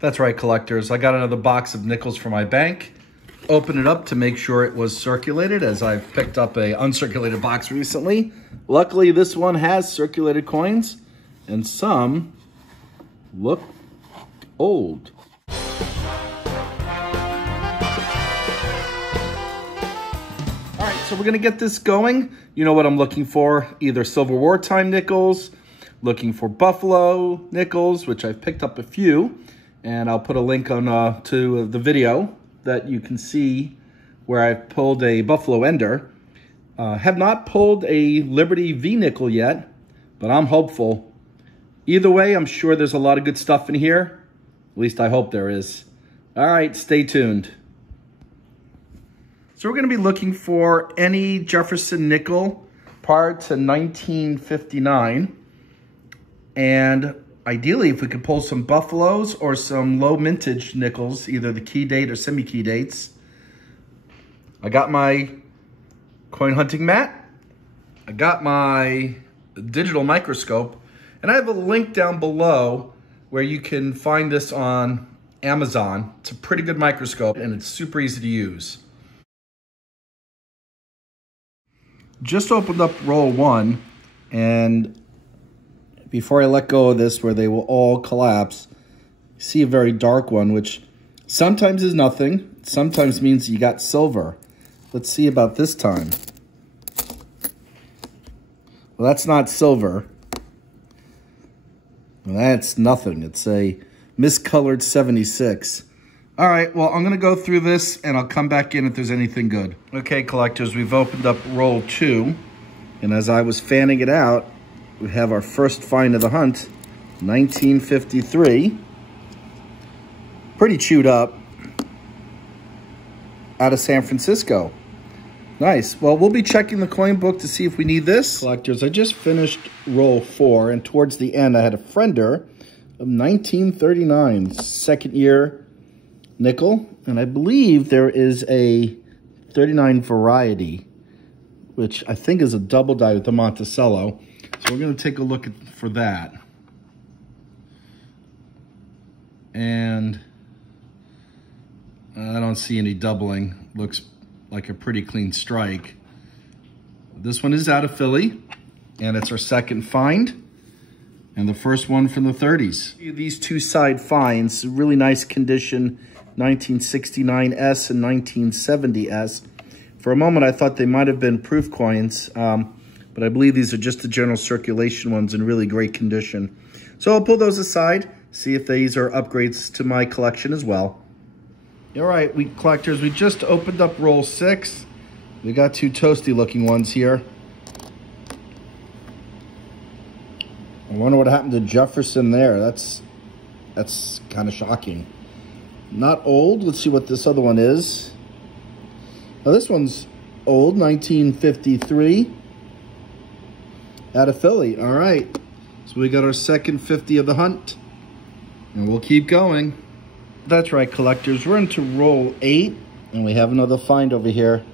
That's right, collectors. I got another box of nickels from my bank. Open it up to make sure it was circulated, as I've picked up a uncirculated box recently. Luckily, this one has circulated coins, and some look old. All right, so we're gonna get this going. You know what I'm looking for, either silver wartime nickels, looking for buffalo nickels, which I've picked up a few, and I'll put a link on to the video that you can see where I've pulled a buffalo ender. Have not pulled a Liberty V nickel yet, but I'm hopeful. Either way, I'm sure there's a lot of good stuff in here. At least I hope there is. All right, stay tuned. So we're gonna be looking for any Jefferson nickel prior to 1959. And ideally, if we could pull some buffaloes or some low mintage nickels, either the key date or semi-key dates. I got my coin hunting mat. I got my digital microscope. And I have a link down below where you can find this on Amazon. It's a pretty good microscope and it's super easy to use. Just opened up roll one, and before I let go of this where they will all collapse, see a very dark one, which sometimes is nothing, sometimes means you got silver. Let's see about this time. Well, that's not silver. Well, that's nothing. It's a miscolored 76. All right, well, I'm gonna go through this and I'll come back in if there's anything good. Okay, collectors, we've opened up roll two, and as I was fanning it out, we have our first find of the hunt, 1953. Pretty chewed up. Out of San Francisco. Nice. Well, we'll be checking the coin book to see if we need this. Collectors, I just finished roll four, and towards the end, I had a friender of 1939, second year nickel. And I believe there is a 39 variety, which I think is a double die with the Monticello. So we're going to take a look for that. And I don't see any doubling. Looks like a pretty clean strike. This one is out of Philly, and it's our second find, and the first one from the 30s. These two side finds, really nice condition, 1969S and 1970S. For a moment, I thought they might have been proof coins, but I believe these are just the general circulation ones in really great condition. So I'll pull those aside, see if these are upgrades to my collection as well. All right, collectors, we just opened up roll six. We got two toasty looking ones here. I wonder what happened to Jefferson there. That's kind of shocking. Not old. Let's see what this other one is. Now this one's old, 1953. Out of Philly. All right. So we got our second 50 of the hunt. And we'll keep going. That's right, collectors. We're into roll eight. And we have another find over here.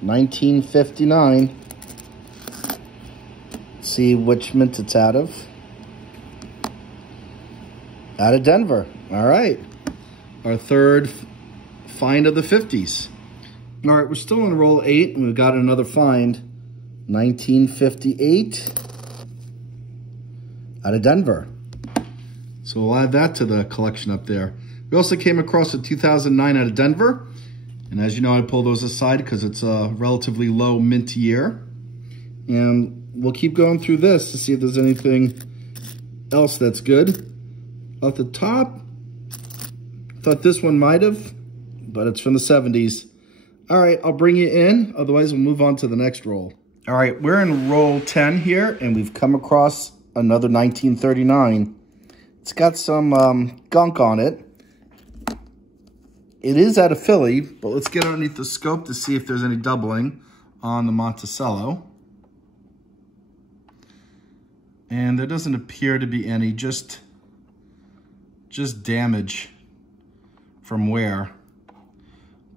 1959. See which mint it's out of. Out of Denver. All right. Our third find of the 50s. All right, we're still in roll eight, and we've got another find. 1958. Out of Denver. So we'll add that to the collection up there. We also came across a 2009 out of Denver. And as you know, I pull those aside because it's a relatively low mint year. And we'll keep going through this to see if there's anything else that's good. Off the top, thought this one might have, but it's from the 70s. All right, I'll bring you in. Otherwise, we'll move on to the next roll. All right, we're in roll 10 here, and we've come across another 1939. It's got some gunk on it. It is out of Philly, but let's get underneath the scope to see if there's any doubling on the Monticello. And there doesn't appear to be any, just damage from wear.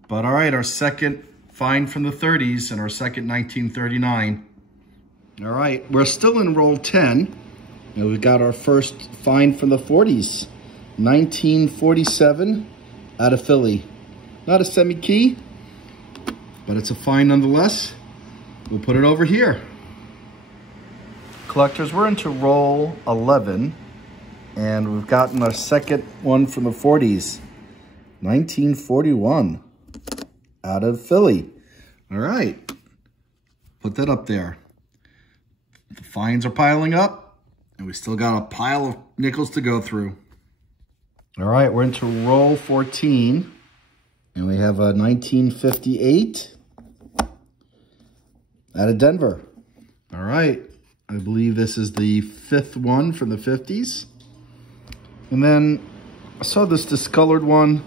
But all right, our second find from the 30s and our second 1939. All right, we're still in roll 10, and we've got our first find from the 40s. 1947 out of Philly. Not a semi-key, but it's a find nonetheless. We'll put it over here. Collectors, we're into roll 11, and we've gotten our second one from the 40s. 1941 out of Philly. All right, put that up there. The finds are piling up, and we still got a pile of nickels to go through. All right, we're into roll 14, and we have a 1958 out of Denver. All right, I believe this is the fifth one from the 50s. And then I saw this discolored one,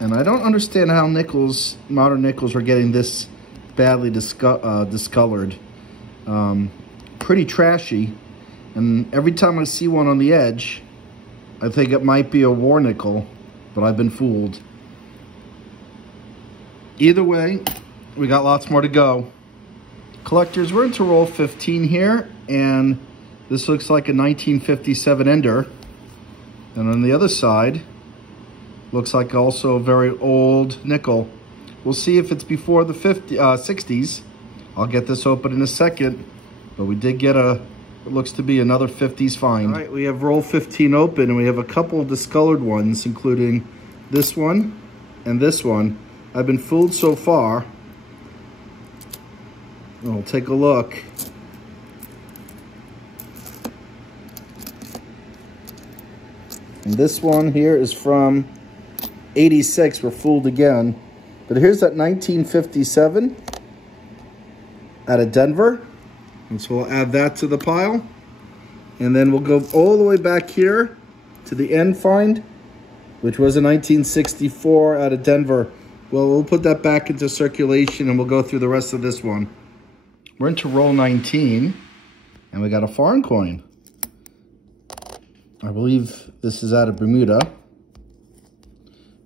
and I don't understand how nickels, modern nickels, are getting this badly discolored. Pretty trashy, and every time I see one on the edge, I think it might be a war nickel, but I've been fooled. Either way, we got lots more to go. Collectors, we're into roll 15 here, and this looks like a 1957 ender. And on the other side, looks like also a very old nickel. We'll see if it's before the 60s. I'll get this open in a second, but we did get what looks to be another 50s find. All right, we have roll 15 open, and we have a couple of discolored ones, including this one and this one. I've been fooled so far. We'll take a look. And this one here is from 86. We're fooled again. But here's that 1957 out of Denver. And so we'll add that to the pile. And then we'll go all the way back here to the end find, which was a 1964 out of Denver. Well, we'll put that back into circulation, and we'll go through the rest of this one. We're into roll 19, and we got a foreign coin. I believe this is out of Bermuda,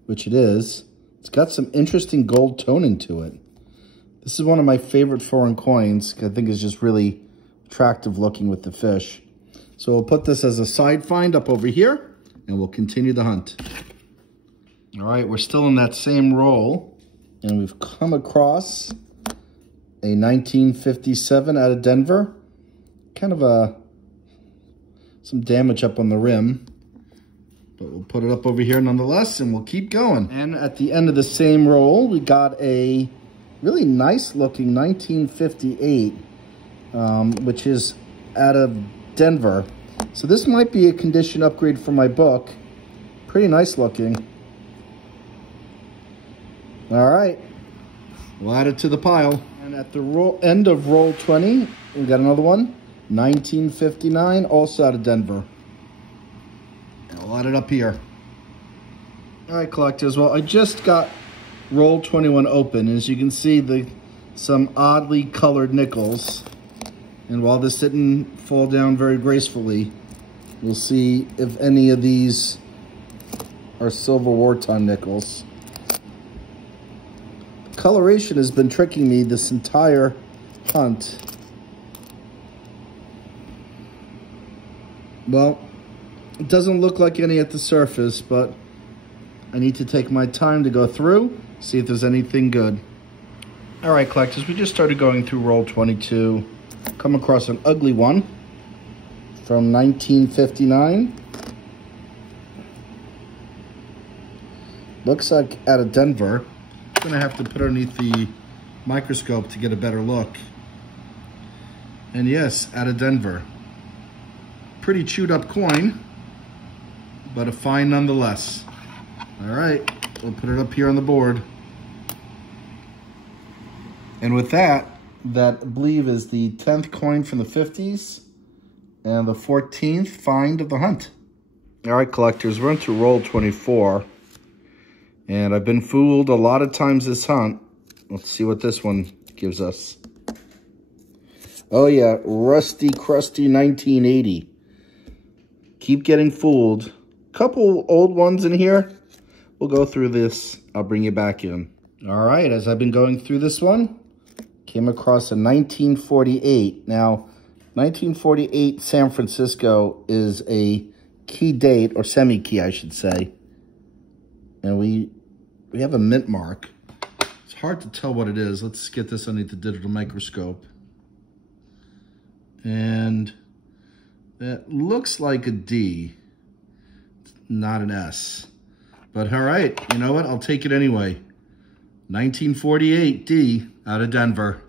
which it is. It's got some interesting gold toning to it. This is one of my favorite foreign coins. I think it's just really attractive looking with the fish. So we'll put this as a side find up over here, and we'll continue the hunt. All right, we're still in that same roll, and we've come across a 1957 out of Denver. Kind of some damage up on the rim, but we'll put it up over here nonetheless, and we'll keep going. And at the end of the same roll, we got a really nice looking 1958, which is out of Denver. So this might be a condition upgrade for my book. Pretty nice looking. All right, we'll add it to the pile. And at the end of roll 20, we got another one, 1959, also out of Denver. And we'll add it up here. All right, collectors, well, I just got roll 21 open. As you can see, some oddly colored nickels. And while this didn't fall down very gracefully, we'll see if any of these are silver wartime nickels. Coloration has been tricking me this entire hunt. Well, it doesn't look like any at the surface, but I need to take my time to go through, see if there's anything good. All right, collectors, we just started going through roll 22. Come across an ugly one from 1959. Looks like out of Denver. I'm gonna have to put it underneath the microscope to get a better look. And yes, out of Denver. Pretty chewed up coin, but a find nonetheless. All right, we'll put it up here on the board. And with that I believe is the 10th coin from the 50s and the 14th find of the hunt. All right, collectors, we're into roll 24. And I've been fooled a lot of times this hunt. Let's see what this one gives us. Oh yeah, rusty, crusty 1980. Keep getting fooled. Couple old ones in here. We'll go through this. I'll bring you back in. All right, as I've been going through this one, came across a 1948. Now, 1948 San Francisco is a key date, or semi-key, I should say. And we have a mint mark. It's hard to tell what it is. Let's get this underneath the digital microscope. And that looks like a D, not an S. But all right, you know what? I'll take it anyway. 1948 D out of Denver.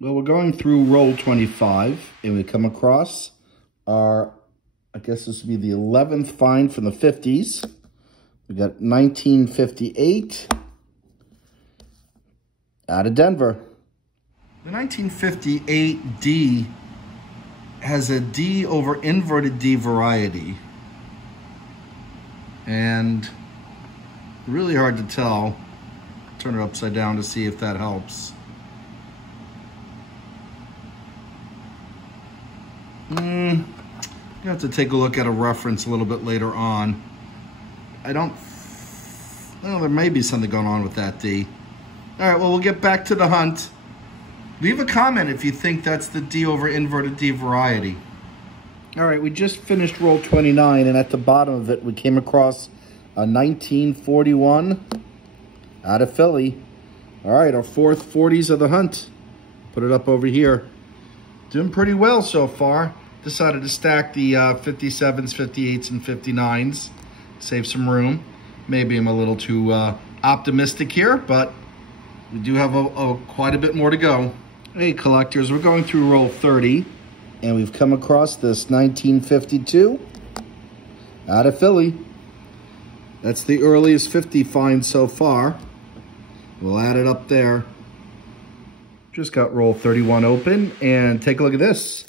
Well, we're going through roll 25, and we come across our, I guess this would be the 11th find from the 50s. We got 1958 out of Denver. The 1958 D has a D over inverted D variety. And really hard to tell. Turn it upside down to see if that helps. You have to take a look at a reference a little bit later on. Well, there may be something going on with that D. All right, well, we'll get back to the hunt. Leave a comment if you think that's the D over inverted D variety. All right, we just finished roll 29, and at the bottom of it, we came across a 1941 out of Philly. All right, our fourth 40s of the hunt. Put it up over here. Doing pretty well so far. Decided to stack the 57s, 58s, and 59s. Save some room. Maybe I'm a little too optimistic here, but we do have quite a bit more to go. Hey, collectors, we're going through roll 30, and we've come across this 1952 out of Philly. That's the earliest 50 find so far. We'll add it up there. Just got roll 31 open, and take a look at this.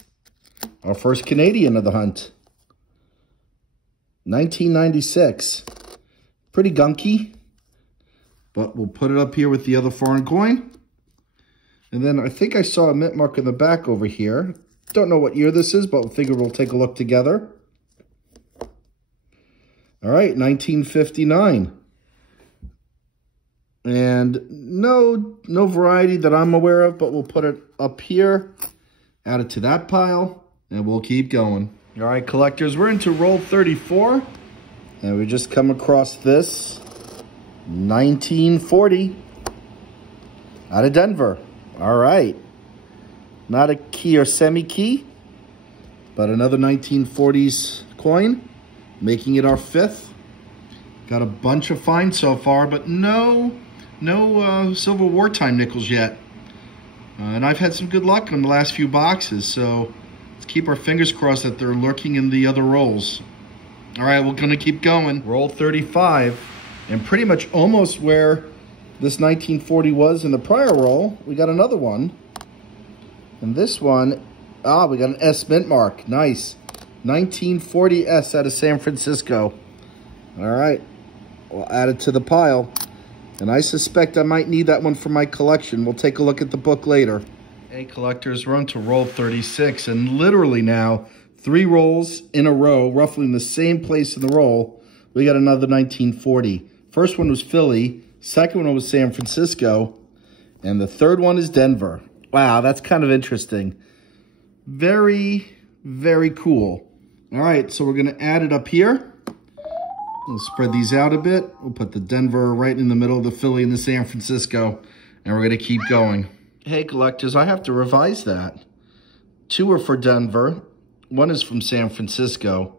Our first Canadian of the hunt. 1996. Pretty gunky, but we'll put it up here with the other foreign coin. And then I think I saw a mint mark in the back over here. Don't know what year this is, but we'll figure we'll take a look together. All right, 1959. And no variety that I'm aware of, but we'll put it up here, add it to that pile, and we'll keep going. All right, collectors, we're into roll 34, and we just come across this 1940 out of Denver. All right, not a key or semi-key, but another 1940s coin, making it our fifth. Got a bunch of finds so far, but no silver wartime nickels yet. And I've had some good luck on the last few boxes, so let's keep our fingers crossed that they're lurking in the other rolls. All right, we're gonna keep going. Roll 35, and pretty much almost where this 1940 was in the prior roll, we got another one. And this one, we got an S mint mark, nice. 1940 S out of San Francisco. All right, we'll add it to the pile. And I suspect I might need that one for my collection. We'll take a look at the book later. Hey, collectors, we're on to roll 36. And literally now, 3 rolls in a row, roughly in the same place in the roll, we got another 1940. First one was Philly. Second one was San Francisco. And the third one is Denver. Wow, that's kind of interesting. Very, very cool. All right, so we're going to add it up here. We'll spread these out a bit. We'll put the Denver right in the middle of the Philly and the San Francisco, and we're going to keep going. Hey, collectors, I have to revise that. 2 are for Denver. 1 is from San Francisco.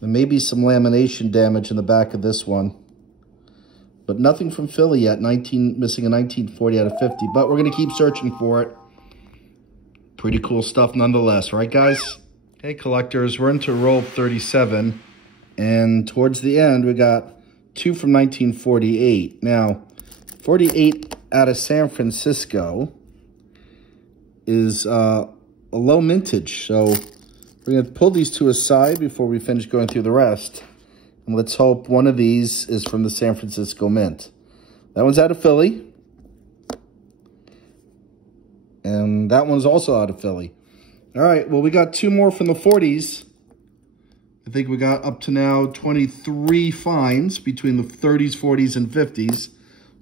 There may be some lamination damage in the back of this one, but nothing from Philly yet. Missing a 1940 out of 50, but we're going to keep searching for it. Pretty cool stuff nonetheless, right, guys? Hey, collectors, we're into roll 37. And towards the end, we got 2 from 1948. Now, 48 out of San Francisco is a low mintage. So we're going to pull these 2 aside before we finish going through the rest. And let's hope one of these is from the San Francisco Mint. That one's out of Philly. And that one's also out of Philly. All right, well, we got 2 more from the 40s. I think we got up to now 23 finds between the 30s, 40s, and 50s.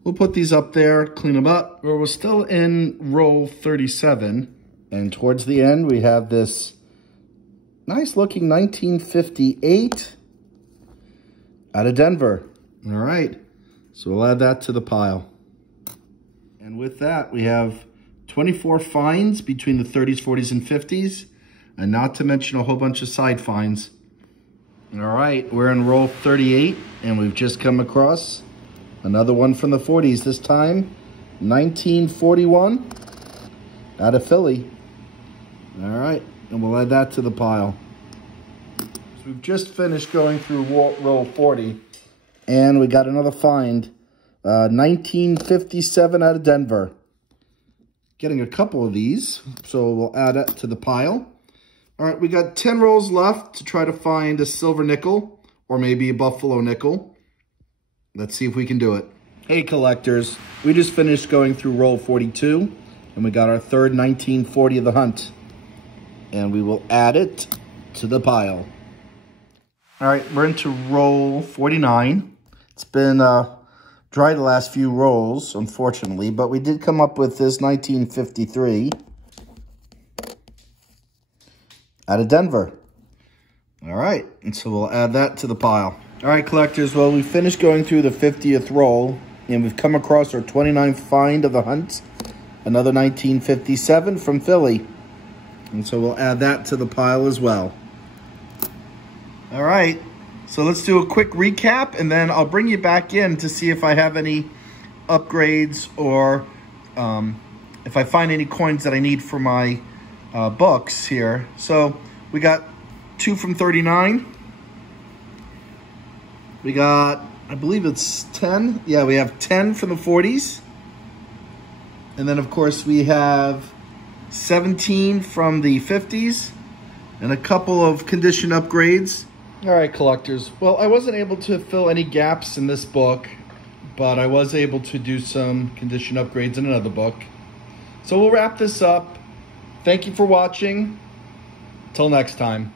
We'll put these up there, clean them up. We're still in roll 37. And towards the end, we have this nice looking 1958 out of Denver. All right, so we'll add that to the pile. And with that, we have 24 finds between the 30s, 40s, and 50s, and not to mention a whole bunch of side finds. All right, we're in roll 38, and we've just come across another one from the 40s, this time 1941, out of Philly. All right, and we'll add that to the pile. So we've just finished going through roll 40, and we got another find, 1957 out of Denver. Getting a couple of these, so we'll add it to the pile. All right, we got 10 rolls left to try to find a silver nickel or maybe a buffalo nickel. Let's see if we can do it. Hey collectors, we just finished going through roll 42 and we got our third 1940 of the hunt. And we will add it to the pile. All right, we're into roll 49. It's been dry the last few rolls, unfortunately, but we did come up with this 1953. Out of Denver. All right, and so we'll add that to the pile. All right, collectors, well, we finished going through the 50th roll, and we've come across our 29th find of the hunt, another 1957 from Philly. And so we'll add that to the pile as well. All right, so let's do a quick recap, and then I'll bring you back in to see if I have any upgrades or if I find any coins that I need for my books here. So we got 2 from 39. We got, I believe it's 10. Yeah, we have 10 from the 40s. And then of course we have 17 from the 50s and a couple of condition upgrades. All right, collectors. Well, I wasn't able to fill any gaps in this book, but I was able to do some condition upgrades in another book. So we'll wrap this up. Thank you for watching. Till next time.